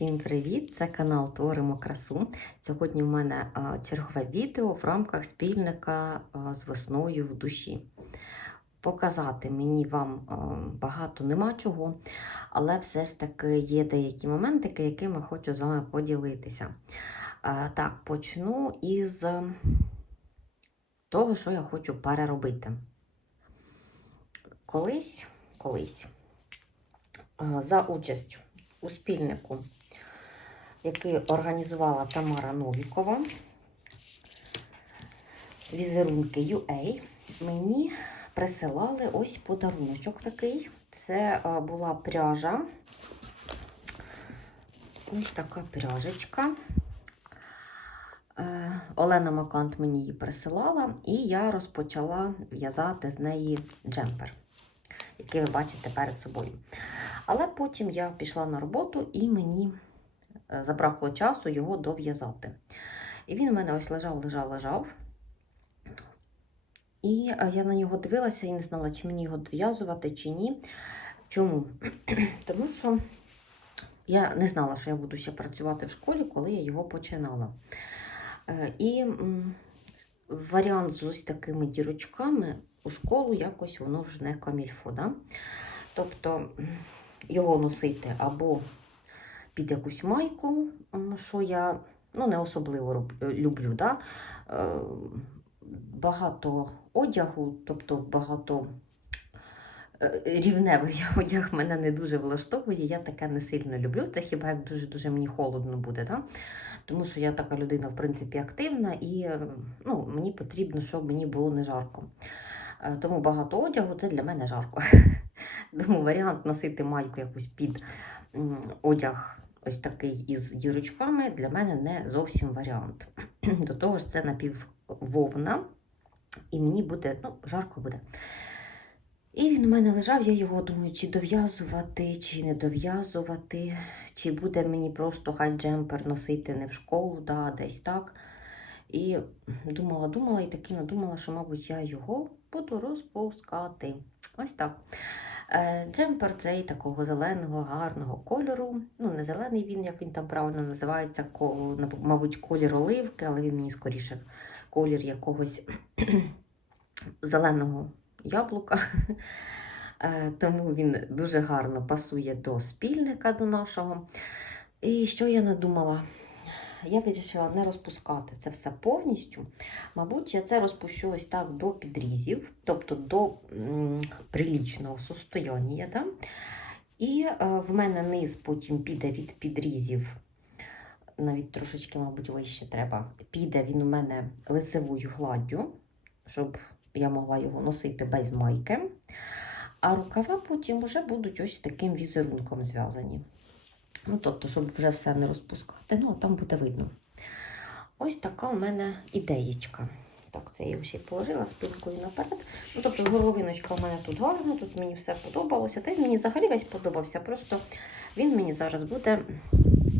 Всім привіт! Це канал Творимо красу. Сьогодні в мене чергове відео в рамках спільника з весною в душі. Показати мені вам багато нема чого, але все ж таки є деякі моментики, якими хочу з вами поділитися. Так, почну із того, що я хочу переробити. Колись, колись, за участю у спільнику, який організувала Тамара Новікова, візерунки UA, мені присилали ось подаруночок такий. Це була пряжа. Ось така пряжечка. Е, Олена Макант мені її присилала, і я розпочала в'язати з неї джемпер, який ви бачите перед собою. Але потім я пішла на роботу і мені е, забракло часу його дов'язати. І він у мене ось лежав, лежав, лежав. І е, я на нього дивилася і не знала, чи мені його дов'язувати, чи ні. Чому? Тому що я не знала, що я буду ще працювати в школі, коли я його починала. Е, І варіант з ось такими дірочками у школу якось воно ж не камільфо. Да? Тобто його носити або під якусь майку, що я ну, не особливо роб- люблю. Да? Е, Багато одягу, тобто багато е, рівневий одяг мене не дуже влаштовує. Я таке не сильно люблю. Це хіба як дуже-дуже мені холодно буде. Да? Тому що я така людина, в принципі, активна, і е, ну, мені потрібно, щоб мені було не жарко. Е, Тому багато одягу це для мене жарко. Тому варіант носити майку якусь під одяг, ось такий із дірочками, для мене не зовсім варіант. До того ж, це напіввовна, і мені буде, ну, жарко буде. І він у мене лежав, я його думаю, чи дов'язувати, чи не дов'язувати, чи буде мені просто хай джемпер носити не в школу, да, десь так. І думала, думала і таки надумала, що, мабуть, я його буду розпускати. Ось так. Е, Джемпер цей такого зеленого, гарного кольору. Ну, не зелений він, як він там правильно називається, мабуть, колір оливки, але він мені скоріше колір якогось зеленого яблука. Е, Тому він дуже гарно пасує до спільника до нашого. І що я надумала? Я вирішила не розпускати це все повністю. Мабуть, я це розпущу ось так до підрізів, тобто до м, прилічного состояння. Да? І е, в мене низ потім піде від підрізів, навіть трошечки, мабуть, вище треба. Піде він у мене лицевою гладдю, щоб я могла його носити без майки. А рукава потім вже будуть ось таким візерунком зв'язані. Ну, тобто, щоб вже все не розпускати, ну, а там буде видно. Ось така у мене ідеєчка. Так, це я ще положила спинкою наперед. Ну, тобто, горловиночка у мене тут гарна, тут мені все подобалося. Та й мені взагалі весь подобався. Просто він мені зараз буде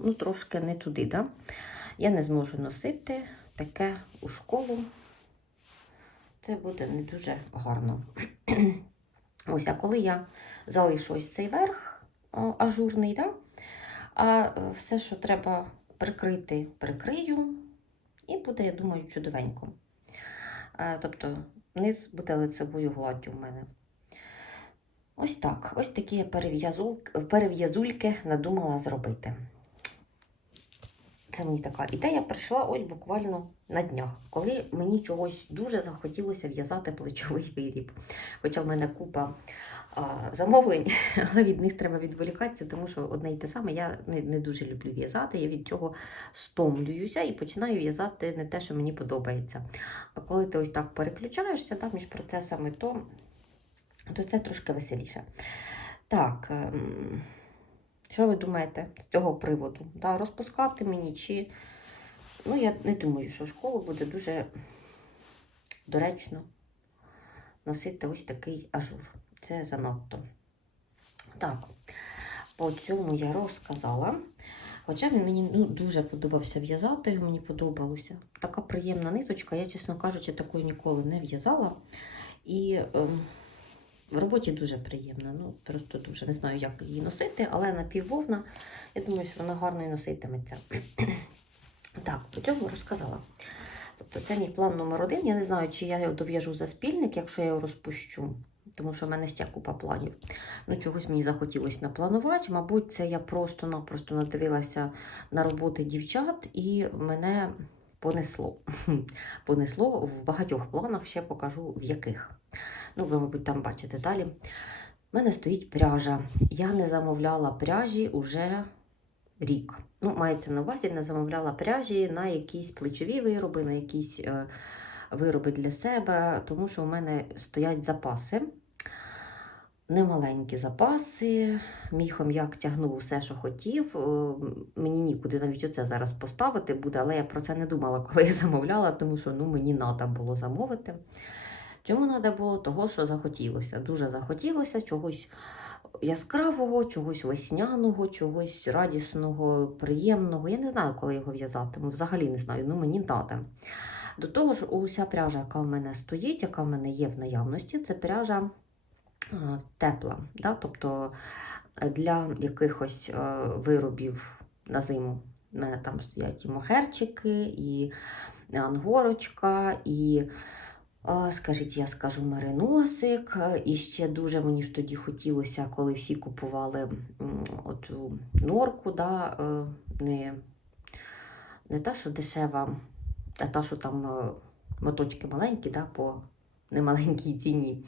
ну, трошки не туди. Да? Я не зможу носити таке у школу. Це буде не дуже гарно. Ось, а коли я залишу ось цей верх ажурний, да? А е, все, що треба прикрити, прикрию, і буде, я думаю, чудовенько. Е, Тобто низ буде лицевою гладдю в мене. Ось так. Ось такі перев'язульки надумала зробити. Це мені така ідея прийшла ось буквально на днях, коли мені чогось дуже захотілося в'язати плечовий виріб. Хоча в мене купа а, замовлень, але від них треба відволікатися, тому що одне й те саме я не, не дуже люблю в'язати. Я від цього стомлююся і починаю в'язати не те, що мені подобається. А коли ти ось так переключаєшся да, між процесами, то, то це трошки веселіше. Так. ем, що ви думаєте з цього приводу? Да, розпускати мені чи. Ну, я не думаю, що в школу буде дуже доречно носити ось такий ажур. Це занадто. Так, по цьому я розказала. Хоча він мені ну, дуже подобався в'язати, його мені подобалося. Така приємна ниточка, я, чесно кажучи, такої ніколи не в'язала. І ем, В роботі дуже приємна. Ну, просто дуже не знаю, як її носити, але напіввовна, я думаю, що вона гарно і носитиметься. Так, по цьому розказала. Тобто це мій план номер один. Я не знаю, чи я його дов'яжу за спільник, якщо я його розпущу, тому що в мене ще купа планів. Ну, чогось мені захотілося напланувати. Мабуть, це я просто-напросто надивилася на роботи дівчат і мене понесло. Понесло в багатьох планах, ще покажу в яких. Ну, ви, мабуть, там бачите далі. У мене стоїть пряжа. Я не замовляла пряжі уже рік. Ну, мається на увазі, не замовляла пряжі на якісь плечові вироби, на якісь е, вироби для себе, тому що у мене стоять запаси. Немаленькі запаси. Мій хом'як тягнув все, що хотів. Е, Мені нікуди навіть оце зараз поставити буде, але я про це не думала, коли я замовляла, тому що ну, мені треба було замовити. Чому треба було? Того, що захотілося. Дуже захотілося чогось яскравого, чогось весняного, чогось радісного, приємного. Я не знаю, коли його в'язатиму. Взагалі не знаю, ну мені треба. До того ж, уся пряжа, яка в мене стоїть, яка в мене є в наявності, це пряжа тепла. Да? Тобто е, для якихось е, виробів на зиму. У мене там стоять і мохерчики, і ангорочка, і Скажіть, я скажу мериносик. І ще дуже мені ж тоді хотілося, коли всі купували оту норку, да, е, не, не та, що дешева, а та, що там е, моточки маленькі, да, по немаленькій ціні.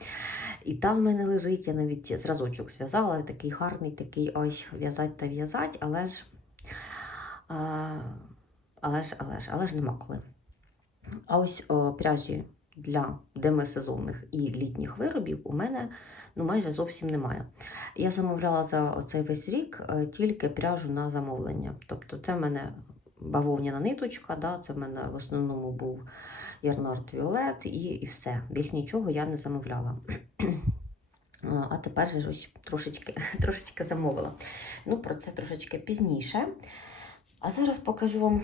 І там в мене лежить, я навіть зразочок зв'язала, такий гарний, такий ой, в'язать та в'язать, але ж, але ж, але ж, але ж нема коли. А ось о, пряжі для демисезонних і літніх виробів у мене ну, майже зовсім немає. Я замовляла за цей весь рік е, тільки пряжу на замовлення. Тобто це в мене бавовняна ниточка, да, це в мене в основному був Ярнард Віолет і, і все. Більш нічого я не замовляла. А тепер же ось трошечки, трошечки замовила. Ну, про це трошечки пізніше. А зараз покажу вам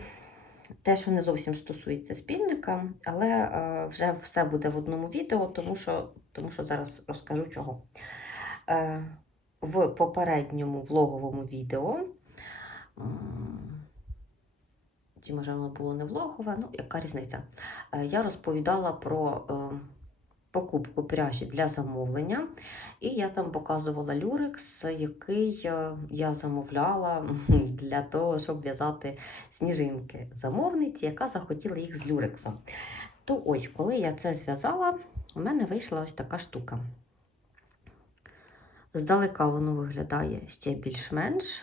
те, що не зовсім стосується спільника, але е, вже все буде в одному відео, тому що, тому що зараз розкажу чого. Е, в попередньому влоговому відео, чи може воно було не влогове, ну, яка різниця? Е, я розповідала про покупку пряжі для замовлення, і я там показувала люрекс, який е, я замовляла для того, щоб в'язати сніжинки замовниці, яка захотіла їх з люрексом. То ось, коли я це зв'язала, у мене вийшла ось така штука. Здалека воно виглядає ще більш-менш,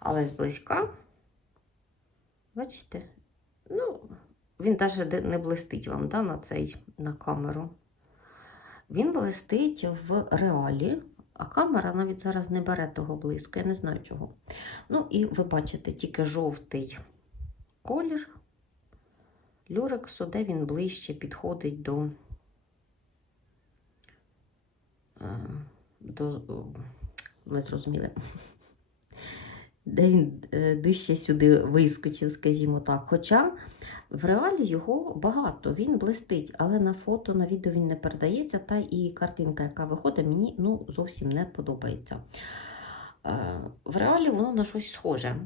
але зблизька, бачите, він навіть не блистить вам да, на цей на камеру. Він блистить в реалі, а камера навіть зараз не бере того блиску, я не знаю чого. Ну, і ви бачите тільки жовтий колір люрексу, де він ближче підходить до, е, до ви зрозуміли, де він е, дужче сюди вискочив, скажімо так. Хоча в реалі його багато, він блистить, але на фото, на відео він не передається, та і картинка, яка виходить, мені ну, зовсім не подобається. Е, В реалі воно на щось схоже.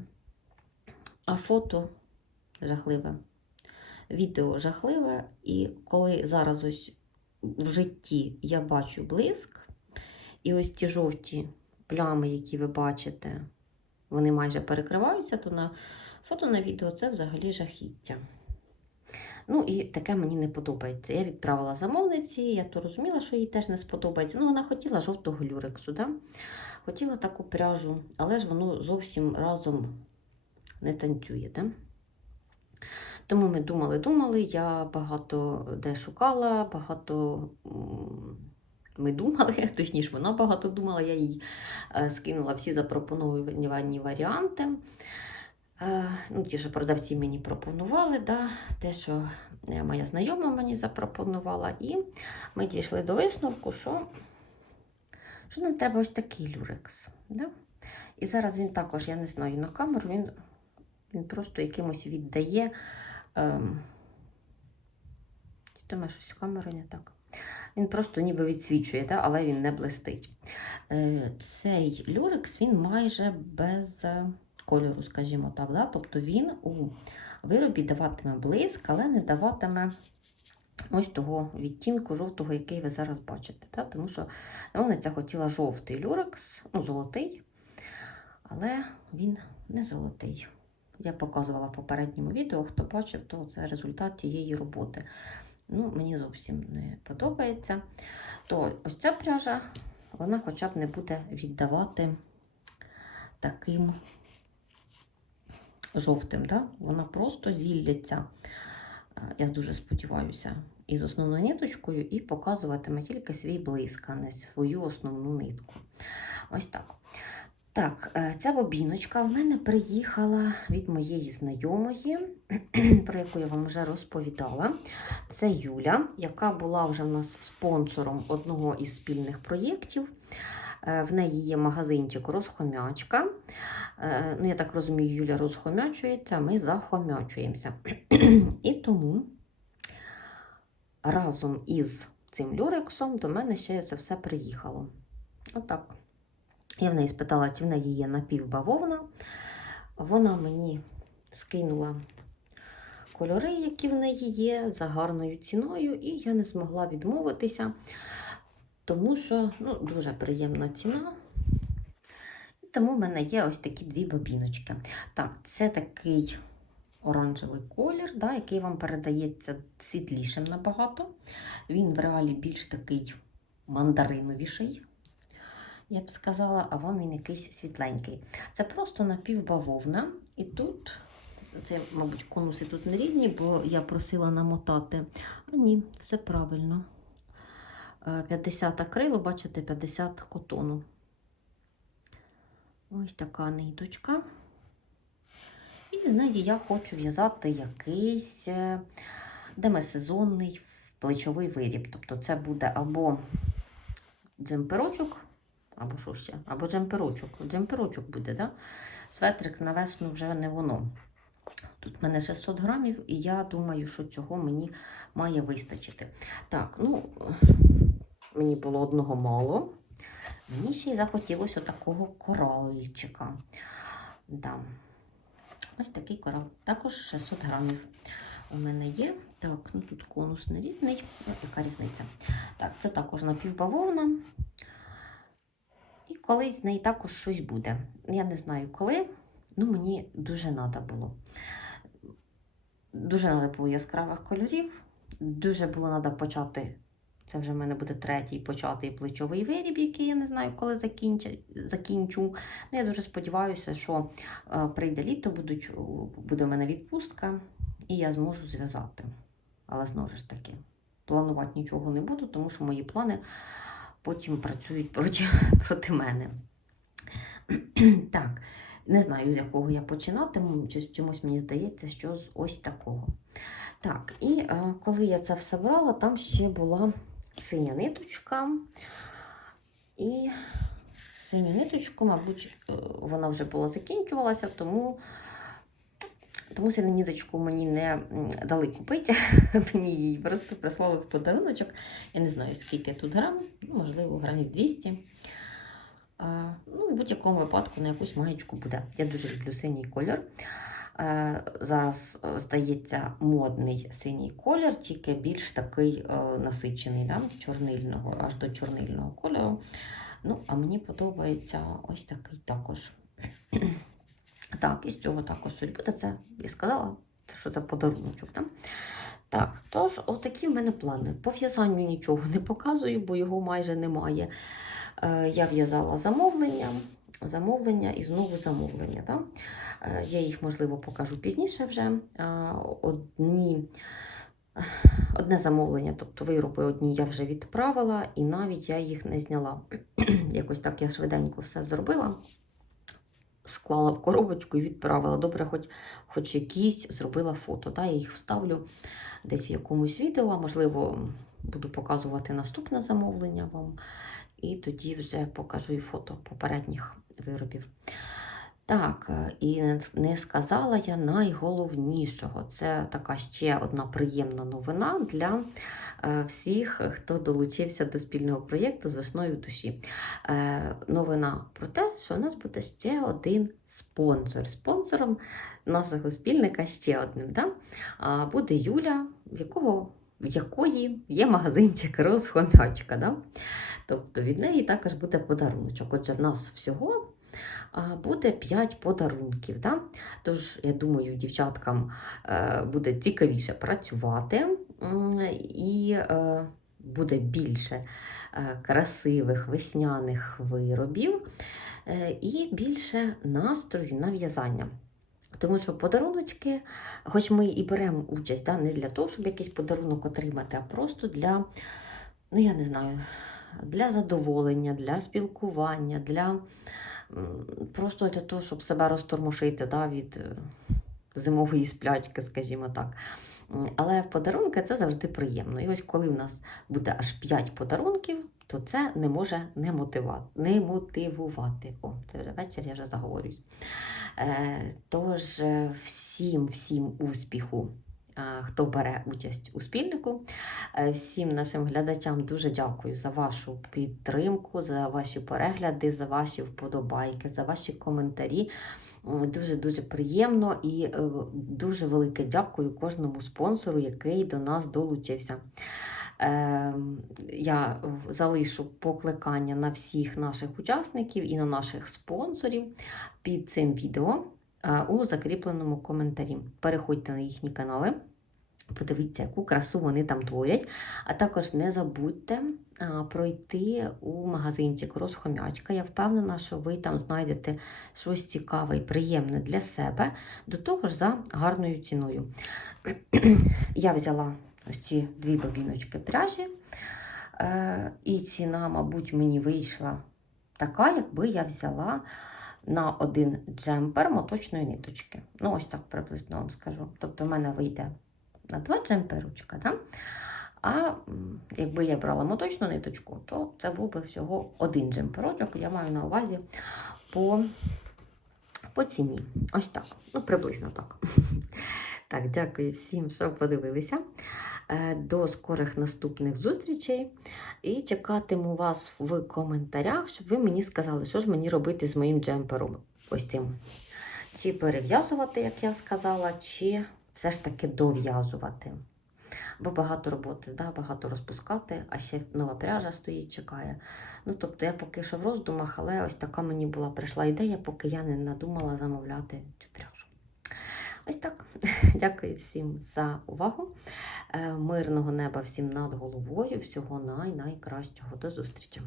А фото жахливе. Відео жахливе, і коли зараз ось в житті я бачу блиск, і ось ті жовті плями, які ви бачите, вони майже перекриваються, то на фото на відео це взагалі жахіття. Ну, і таке мені не подобається. Я відправила замовниці, я то розуміла, що їй теж не сподобається. Ну, вона хотіла жовтого люрексу, да? хотіла таку пряжу, але ж воно зовсім разом не танцює. Да? Тому ми думали-думали, я багато де шукала, багато ми думали, точніше, вона багато думала, я їй е, скинула всі запропоновані варіанти. Е, Ну, ті, що продавці мені пропонували, да, те, що е, моя знайома мені запропонувала, і ми дійшли до висновку, що, що нам треба ось такий люрекс. Да? І зараз він також, я не знаю, на камеру він, він просто якимось віддає. Ем, мене щось з камерою не так. Він просто ніби відсвічує, да? але він не блистить. Е, Цей люрекс він майже без кольору, скажімо так. Да? Тобто він у виробі даватиме блиск, але не даватиме ось того відтінку жовтого, який ви зараз бачите. Да? Тому що Леониця хотіла жовтий люрекс, ну, золотий, але він не золотий. Я показувала в попередньому відео, хто бачив, то це результат тієї роботи. Ну, Мені зовсім не подобається. То ось ця пряжа, вона хоча б не буде віддавати таким жовтим. Да? Вона просто зілляться, е, я дуже сподіваюся, із основною ниточкою і показуватиме тільки свій блиск, а не свою основну нитку. Ось так. Так, е, ця бобіночка в мене приїхала від моєї знайомої, про яку я вам вже розповідала. Це Юля, яка була вже в нас спонсором одного із спільних проєктів. Е, В неї є магазинчик розхомячка. Е, Ну, я так розумію, Юля розхомячується, ми захомячуємося. І тому разом із цим люрексом до мене ще це все приїхало. Отак. Я в неї спитала, чи в неї є напівбавовна. Вона мені скинула кольори, які в неї є, за гарною ціною, і я не змогла відмовитися, тому що ну, дуже приємна ціна. Тому в мене є ось такі дві бобіночки. Так, це такий оранжевий колір, да, який вам передається світлішим набагато. Він в реалі більш такий мандариновіший я б сказала, а вам він якийсь світленький. Це просто напівбавовна. І тут, це, мабуть, конуси тут не рідні, бо я просила намотати. А ні, все правильно. Е, 50 акрилу, бачите, 50 котону. Ось така ниточка. І з неї я хочу в'язати якийсь е, демисезонний плечовий виріб. Тобто це буде або джемперочок, або що ще? Або джемперочок. Джемперочок буде, да? Светрик на весну вже не воно. Тут в мене 600 грамів, і я думаю, що цього мені має вистачити. Так, ну, мені було одного мало. Мені ще й захотілося такого коральчика. Да. Ось такий корал. Також 600 грамів у мене є. Так, ну тут конус нерідний. Ну, яка різниця? Так, це також напівбавовна. І колись з неї також щось буде. Я не знаю коли, ну мені дуже треба було. Дуже треба було яскравих кольорів. Дуже було треба почати. Це вже в мене буде третій початий плечовий виріб, який я не знаю, коли закінчу. Ну, я дуже сподіваюся, що е, прийде літо, будуть, буде в мене відпустка, і я зможу зв'язати. Але знову ж таки, планувати нічого не буду, тому що мої плани потім працюють проти, проти мене. так, не знаю, з якого я починатиму, чи- чомусь мені здається, що з ось такого. Так, і е, коли я це все брала, там ще була синя ниточка. І синю ниточку, мабуть, е, вона вже була закінчувалася, тому. Тому синю ниточку мені не дали купити, мені її просто прислали в подаруночок. Я не знаю, скільки тут грам, ну, можливо, грамів 200. А, ну, в будь-якому випадку на якусь маєчку буде. Я дуже люблю синій кольор. Е, Зараз, е, здається, модний синій колір, тільки більш такий е, насичений, да? чорнильного, аж до чорнильного кольору. Ну, а мені подобається ось такий також. Так, із цього також щось буде. Це я сказала, що це подаруночок. Так? Так, тож, отакі в мене плани. По в'язанню нічого не показую, бо його майже немає. Я в'язала замовлення, замовлення і знову замовлення. Так? Е, я їх, можливо, покажу пізніше вже. Е, одні, одне замовлення, тобто вироби одні я вже відправила, і навіть я їх не зняла. Якось так я швиденько все зробила склала в коробочку і відправила. Добре, хоч, хоч якісь зробила фото. Да? Я їх вставлю десь в якомусь відео, можливо, буду показувати наступне замовлення вам. І тоді вже покажу і фото попередніх виробів. Так, е, і не- сказала я найголовнішого. Це така ще одна приємна новина для е, всіх, хто долучився до спільного проєкту з весною душі. Е, Новина про те, що у нас буде ще один спонсор. Спонсором нашого спільника ще одним. Да? Буде Юля, в якого в якої є магазинчик розхомячка. Да? Тобто від неї також буде подаруночок. Отже, в нас всього буде 5 подарунків. Да? Тож, я думаю, дівчаткам е, буде цікавіше працювати і е, буде більше е, красивих весняних виробів і більше настрою на в'язання. Тому що подаруночки, хоч ми і беремо участь, да, не для того, щоб якийсь подарунок отримати, а просто для, ну я не знаю, для задоволення, для спілкування, для просто для того, щоб себе розтормошити да, від е, зимової сплячки, скажімо так. Але подарунки це завжди приємно. І ось коли в нас буде аж 5 подарунків, то це не може не, мотива... не мотивувати. О, це вже вечір, я вже заговорююсь. Е, Тож е, всім, всім успіху, е, хто бере участь у спільнику. Е, Всім нашим глядачам дуже дякую за вашу підтримку, за ваші перегляди, за ваші вподобайки, за ваші коментарі. Дуже-дуже приємно і дуже велике дякую кожному спонсору, який до нас долучився. Е, Я е, залишу покликання на всіх наших учасників і на наших спонсорів під цим відео е, у закріпленому коментарі. Переходьте на їхні канали, подивіться, яку красу вони там творять. А також не забудьте а, пройти у магазинчик Розхомячка. Я впевнена, що ви там знайдете щось цікаве і приємне для себе, до того ж за гарною ціною. Я взяла ось ці дві бобіночки пряжі, е, і ціна, мабуть, мені вийшла така, якби я взяла на один джемпер моточної ниточки. Ну, ось так приблизно вам скажу. Тобто, в мене вийде на два джемперочка, да? а якби я брала моточну ниточку, то це був би всього один джемперочок. Я маю на увазі по, по ціні. Ось так. Ну, приблизно так. Так, дякую всім, що подивилися. Е, До скорих наступних зустрічей. І чекатиму вас в коментарях, щоб ви мені сказали, що ж мені робити з моїм джемпером. Ось цим. Чи перев'язувати, як я сказала, чи все ж таки дов'язувати. Бо багато роботи, да, багато розпускати, а ще нова пряжа стоїть, чекає. Ну, тобто я поки що в роздумах, але ось така мені була прийшла ідея, поки я не надумала замовляти цю пряжу. Ось так. Дякую всім за увагу. Е, Мирного неба всім над головою. Всього най-найкращого. До зустрічі!